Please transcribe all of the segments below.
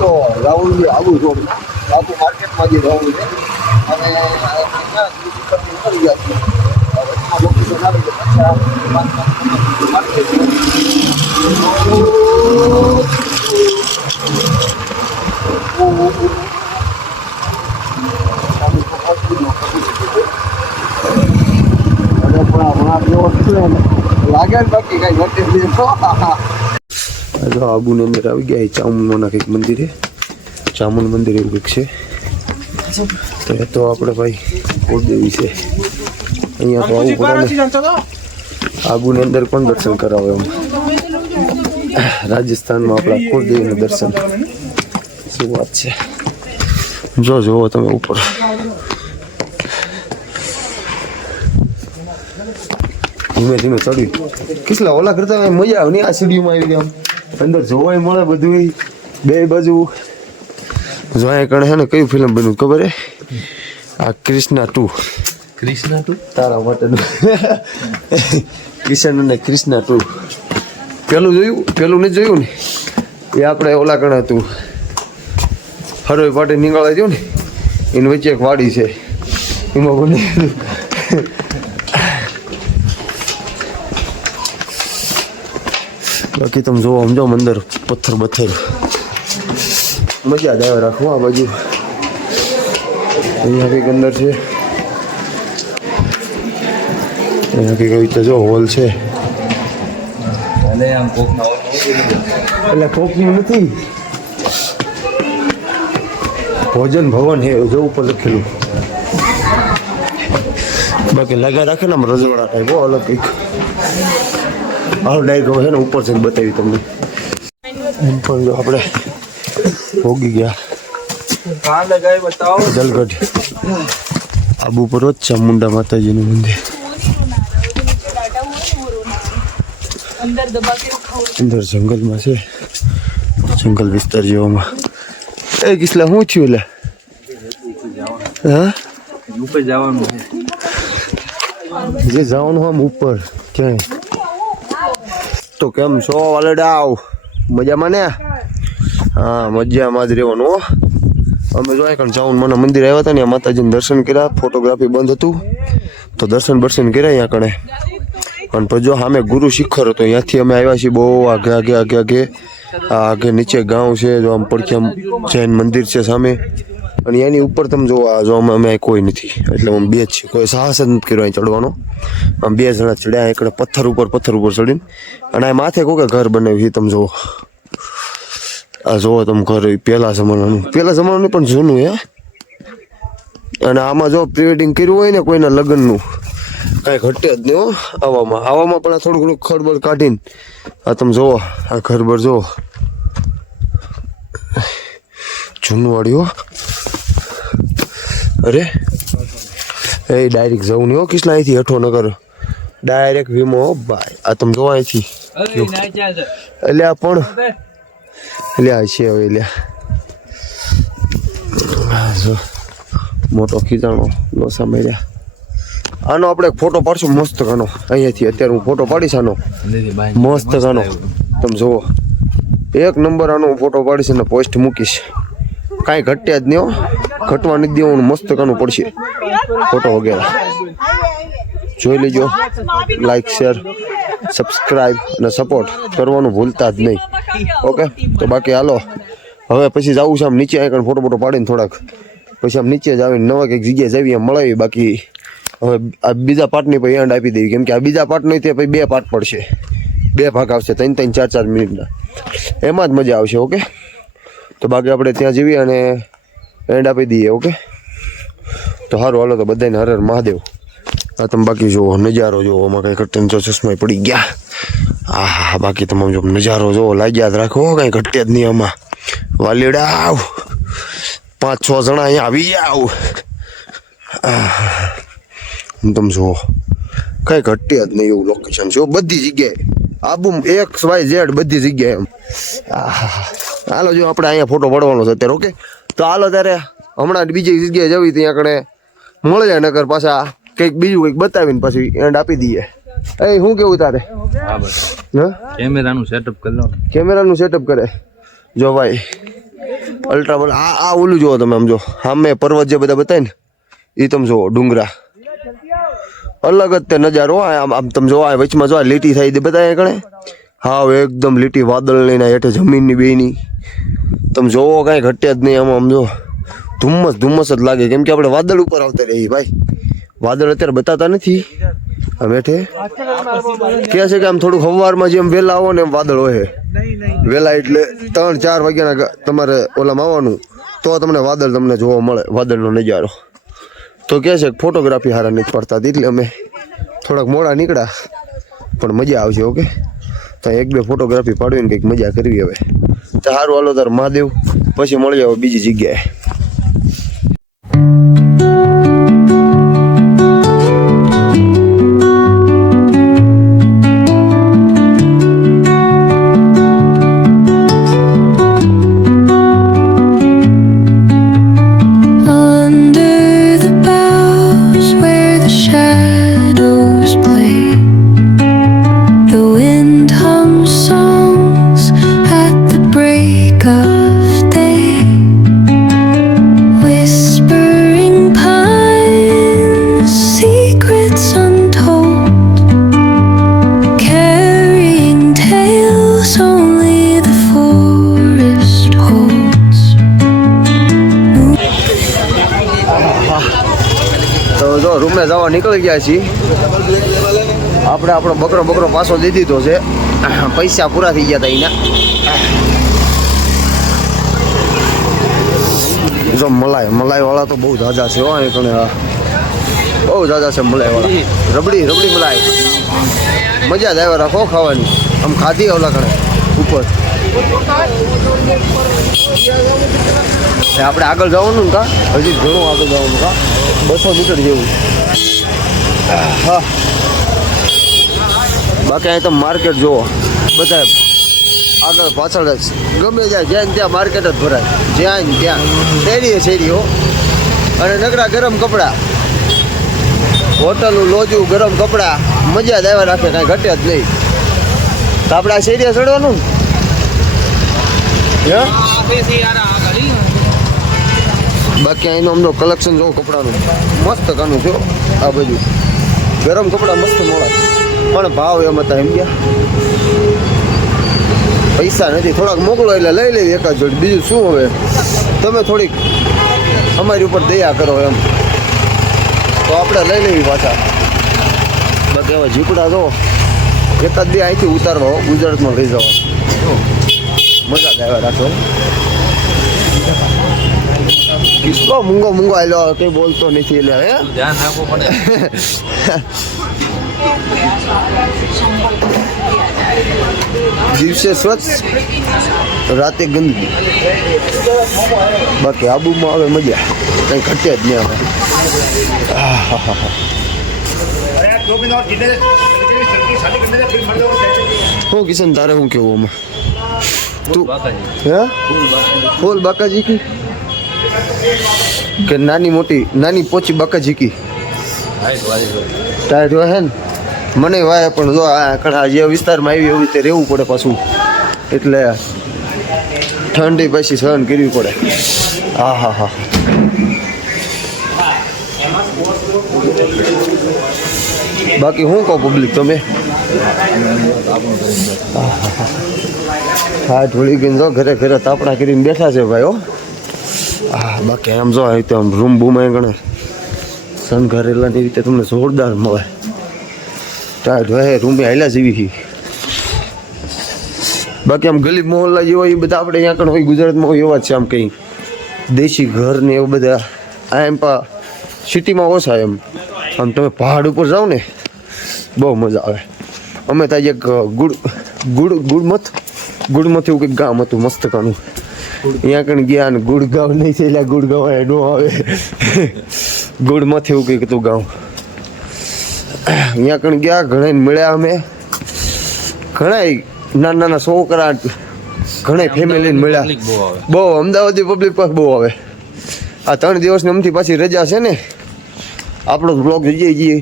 તો રાહુલ આવું છું બાપુ માર્કેટમાં જે રાહુલ છે અને ગયા છે લોકેશન આવી છે લાગે બાકી કઈ ઘટે જો આબુની અંદર આવી ગયા ચામુંડના કંઈક મંદિરે ચામુંડ મંદિર એવું કંઈક છે તો એ તો આપણે ભાઈ કુળદેવી છે અહીંયા તો આવું પડે આબુની અંદર પણ દર્શન કરાવે એમ રાજસ્થાનમાં આપણા કુળદેવીનું દર્શન શું વાત છે જો જુઓ તમે ઉપર ધીમે ધીમે ચડ્યું કેટલા ઓલા કરતા મજા આવે નહીં આ સીડીમાં આવી ગયા અંદર જોવાય મળે બધું બે બાજુ જોયા કણે છે ને કયું ફિલ્મ બન્યું ખબર હે આ કૃષ્ણા 2 તારા માટેનું કિશન અને કૃષ્ણા 2 પેલું જોયું પેલું નથી જોયું ને એ આપણે ઓલા કણે હતું હરોઈ પાટે નીકળાઈ દઉં ને એની વચ્ચે એક વાડી છે એમાં બને બાકી તમે જોવો સમજો અંદર પથ્થર મજા જ આવે રાખવું આ બાજુ અહીંયા કંઈક અંદર છે અહીંયા કંઈક આવી તો જો હોલ છે એટલે કોકનું નથી ભોજન ભવન હે જો ઉપર લખેલું બાકી લગા રાખે ને આમ રજવાડા ટાઈપ અલગ કંઈક હાલ ડાયરેક્ટ છે ને ઉપર છે બતાવી તમને એમ પણ જો આપણે ભોગી ગયા જલગઢ આબુ પર જ ચામુંડા માતાજીનું મંદિર અંદર જંગલમાં છે જંગલ વિસ્તાર જેવામાં એ કિસલા શું થયું એટલે હા ઉપર જવાનું જે જવાનું આમ ઉપર ક્યાંય તો કેમ છો વાલડાવ મજામાં ને હા મજામાં જ રહેવાનું હો અમે જો કારણ જાઉં મને મંદિર આવ્યા હતા ને માતાજીને દર્શન કર્યા ફોટોગ્રાફી બંધ હતું તો દર્શન કર્યા અહીંયા કણે અને પછી જો સામે ગુરુ શિખર હતો અહીંયાથી અમે આવ્યા છીએ બહુ આગે નીચે ગાંવ છે જો આમ પડખે જૈન મંદિર છે સામે અને એની ઉપર તમે જો જો અમે કોઈ નથી એટલે અમે બે જ છીએ કોઈ સાહસ જ નથી કર્યો અહીં ચડવાનો આમ બે જણા ચડ્યા એકડે પથ્થર ઉપર ચડીને અને આ માથે કોઈ ઘર બનાવ્યું છે તમે જુઓ આ જુઓ તમે ઘર પહેલા જમાનાનું પણ જૂનું હે અને આમાં જો પ્રી વેડિંગ કર્યું હોય ને કોઈના લગ્નનું કાંઈ ઘટે જ નહીં હો આવામાં પણ આ થોડું ઘણું ખડબડ કાઢીને આ તમે જુઓ આ ઘરબર જુઓ જૂનું વાળ્યું અરે એ ડાયરેક્ટ જવું નહીં હો કિસલા અહીંથી હેઠો નગર ડાયરેક્ટ વીમો ભાઈ આ તમે જોવા અહીંથી એટલે આ પણ એટલે આ છે હવે એટલે જો મોટો ખીચાણો લોસા મેળ્યા આનો આપણે ફોટો પાડશું મસ્ત ગાનો અહીંયાથી અત્યારે હું ફોટો પાડીશ આનો મસ્ત ગાનો તમે જુઓ એક નંબર આનો હું ફોટો પાડીશ અને પોસ્ટ મૂકીશ કાંઈ ઘટ્યા જ નહીં હો ઘટવા નથી દેવાનું મસ્ત ગાનું પડશે ફોટો વગેરે જોઈ લેજો લાઈક શેર સબસ્ક્રાઈબ અને સપોર્ટ કરવાનું ભૂલતા જ નહીં ઓકે તો બાકી હાલો હવે પછી જવું છે આમ નીચે અહીં ફોટો પાડીને થોડાક પછી આમ નીચે જ આવીને નવા કંઈક જગ્યાએ જઈએ આમ મળાવી બાકી હવે આ બીજા પાર્ટની પછી એન્ડ આપી દેવી કેમ કે આ બીજા પાર્ટ નહીં તે પછી 2 પાર્ટ પડશે 2 ભાગ આવશે 3-3 4-4 મિનિટના એમાં જ મજા આવશે ઓકે તો બાકી આપણે ત્યાં જઈએ અને એન્ડ આપી દઈએ ઓકે તો સારું હાલો તો બધાને હર હર મહાદેવ આ તમે બાકી જુઓ નજારો જુઓ આમાં કંઈ ઘટે જો ચશ્મા પડી ગયા હા બાકી તમામ જો નજારો જુઓ લાગ્યા જ રાખો કાંઈ ઘટે જ નહીં આમાં વાલીડા 5-6 જણા અહીંયા આવી જાવ તમે જુઓ કાંઈ ઘટે જ નહીં એવું લોકેશન છે બધી જગ્યાએ આબુ XYZ બધી જગ્યાએ એમ હાલો જો આપણે અહીંયા ફોટો પડવાનો છે અત્યારે ઓકે તો હાલો ત્યારે હમણાં બીજી જગ્યાએ જવી ત્યાં આગળ મળે જાય નગર પાછા કંઈક બીજું કંઈક બતાવીને પછી એન્ડ આપી દઈએ એ શું કેવું તારે કેમેરાનું સેટઅપ કરી લો કેમેરાનું સેટઅપ કરે જો ભાઈ અલ્ટ્રા બોલ આ ઓલું જુઓ તમે આમ જો સામે પર્વત જે બધા બતાય ને એ તમે જુઓ ડુંગરા અલગ જ તે નજારો આમ તમે જો વચમાં જો લીટી થાય તે બધા ગણે હા એકદમ લીટી વાદળ લઈને હેઠે જમીનની બેની તમે જોવો કાંઈ ઘટ્યા જ નહીં આમ જો ધુમ્મસ જ લાગે કેમ કે આપણે વાદળ ઉપર આવતા રહીએ ભાઈ વાદળ અત્યારે બતાતા નથી આમ હેઠે કહે છે કે આમ થોડુંક સવારમાં જેમ વહેલા આવો ને એમ વાદળ હોય વહેલા એટલે 3-4 વાગ્યાના તમારે ઓલામાં આવવાનું તો તમને વાદળ તમને જોવા મળે વાદળનો નજારો તો કહે છે ફોટોગ્રાફી હારા નથી પડતા એટલે અમે થોડાક મોડા નીકળ્યા પણ મજા આવશે ઓકે તો 1-2 ફોટોગ્રાફી પાડવીને કંઈક મજા કરવી હવે તો સારું હાલો તાર મહાદેવ પછી મળી જાવ બીજી જગ્યાએ રૂમે જવા નીકળી ગયા છીએ આપણે આપણો બકરો પાછો દઈ દીધો છે પૈસા પૂરા થઈ ગયા હતા એના જો મલાઈ વાળા તો બહુ ઝાઝા છે હો બહુ ઝાઝા છે મલાઈ વાળા રબડી મલાઈ મજા જ આવે રાખો ખાવાની આમ ખાધી ઓલા કણે ઉપર આપણે આગળ જવાનું ને કા હજી ઘણું આગળ જવાનું કા 200 મીટર જેવું હા બાકી અહીં તો માર્કેટ જુઓ બધા આગળ પાછળ જ ગમે જાય જ્યાં ત્યાં માર્કેટ જ ભરાય જ્યાં ત્યાં શેરીઓ અને નકરા ગરમ કપડાં હોટલનું લોજું ગરમ કપડાં મજા જ આવ્યા રાખે કાંઈ ઘટે જ નહીં તો આપણે આ શેરીએ ચડવાનું બાકી અહીંનું અમનો કલેક્શન જોઉં કપડાનું મસ્ત કાનું છે આ બાજુ ગરમ કપડાં મસ્ત મળે પણ ભાવ એમ હતા એમ ગયા પૈસા નથી થોડાક મોકલો એટલે લઈ લેવી એકાદ જોડી બીજું શું હવે તમે થોડીક અમારી ઉપર દયા કરો એમ તો આપણે લઈ લેવી પાછા બાકી હવે ઝીપડા જો એકાદ 2 અહીંથી ઉતારવા ગુજરાતમાં લઈ જવા મજા જ આવ્યા રાખો કિસકો મૂંગો આવેલો કઈ બોલતો નથી એટલે હે ધ્યાન રાખવું પડે દિવસે સ્વચ્છ રાતે ગંદકી બાકી આબુમાં આવે મજા કંઈ ઘટે જ નહીં હું કિશન તારે શું કેવું આમાં તું હે ફૂલ બાકાજી કી કે નાની પોચી બાકાજી કી ટાઈટ હોય હે ને મને વાય પણ જો આ કડા જે વિસ્તારમાં આવી એવી રીતે રહેવું પડે પાછું એટલે ઠંડી પછી સહન કરવી પડે હા બાકી શું કહો પબ્લિક તમે હા ઢોળી ગઈ જો ઘરે તાપણા કરીને બેઠા છે ભાઈ હો હા બાકી આમ જો આવી આમ રૂમ બૂમ ગણે શણગારેલાની રીતે તમને જોરદાર મળે ટાઈટ હોય રૂમે આયલા જેવી બાકી આમ ગલીબ મોહલ્લા જેવા એ બધા આપણે અહીંયા કણ હોય ગુજરાતમાં હોય એવા જ છે આમ કંઈ દેશી ઘર ને એવું બધા આ એમ સિટીમાં ઓછા એમ આમ તમે પહાડ ઉપર જાઓ ને બહુ મજા આવે અમે ત્યાં એક ગુડમથ એવું કંઈક ગામ હતું મસ્ત કાનું અહીંયા કણ ગયા ને ગુડગાંવ નહીં છે એટલે ગુડગાંવ ન આવે ગુડમથ એવું કંઈક હતું ગામ અહીંયા કણ ગયા ઘણા મળ્યા અમે ઘણા નાના છોકરા ઘણા ફેમિલીને મળ્યા બહુ અમદાવાદી પબ્લિક પાસે બહુ આવે આ 3 દિવસની અમથી પાછી રજા છે ને આપણો બ્લોગ જઈએ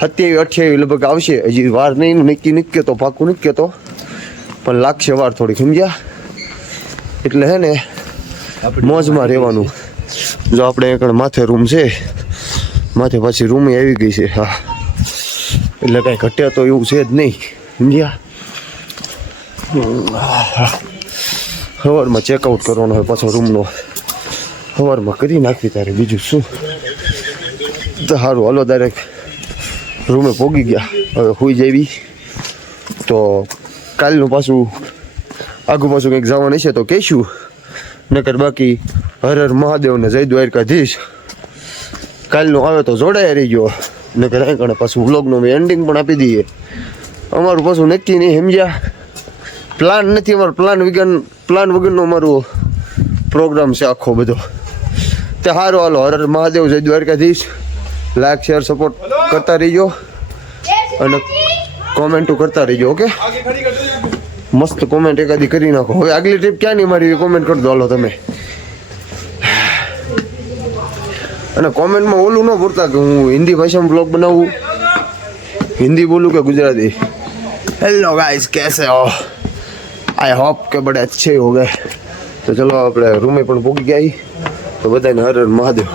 27-28 લગભગ આવશે હજી વાર નહીં નક્કી નથી કહેતો પાકું નથી કહેતો પણ લાગશે વાર થોડી સમજ્યા એટલે હે ને મોજમાં રહેવાનું. જો આપણે એકણ માથે રૂમ છે, માથે પાછી રૂમ આવી ગઈ છે. હા, એટલે કાંઈ ઘટ્યા તો એવું છે જ નહીં. સમજ્યા? સવારમાં ચેકઆઉટ કરવાનો હોય પાછો રૂમનો, સવારમાં કરી નાખવી તારે. બીજું શું? તો સારું, હાલો ડાયરેક્ટ રૂમે પોગી ગયા. હવે સુઈ જવી. તો કાલનું પાછું આગું પાછું કંઈક જવાનું છે તો કહીશું. નકર બાકી હર હર મહાદેવ ને જય દ્વારકાધીશ. કાલનું આવે તો જોડાયા રહી ગયો. નકર અહીં કણે પાછું વ્લોગનું એન્ડિંગ પણ આપી દઈએ. અમારું પાછું નક્કી નહીં. સમજ્યા? પ્લાન નથી અમારો. પ્લાન વગરનો અમારો પ્રોગ્રામ છે આખો બધો. તે સારું, હાલો હર હર મહાદેવ જય દ્વારકાધીશ. લાઈક શેર સપોર્ટ કરતા રહીજો અને કોમેન્ટો કરતા રહીજો. ઓકે, મસ્ત કોમેન્ટ એકાદી કરી નાખો. હવે આગલી ટ્રીપ ક્યાં નહીં મારી કોમેન્ટ કરી દો હાલો તમે. અને કોમેન્ટમાં ઓલું ન ભૂલતા કે હું હિન્દી ભાષામાં બ્લોગ બનાવું, હિન્દી બોલું કે ગુજરાતી. હેલો ગાઈસ, કેસે હો? આઈ હોપ કે બડે અચ્છે હો ગए. તો ચલો આપણે રૂમે પણ પહોંચી ગયા. તો બધાને હર હર મહાદેવ.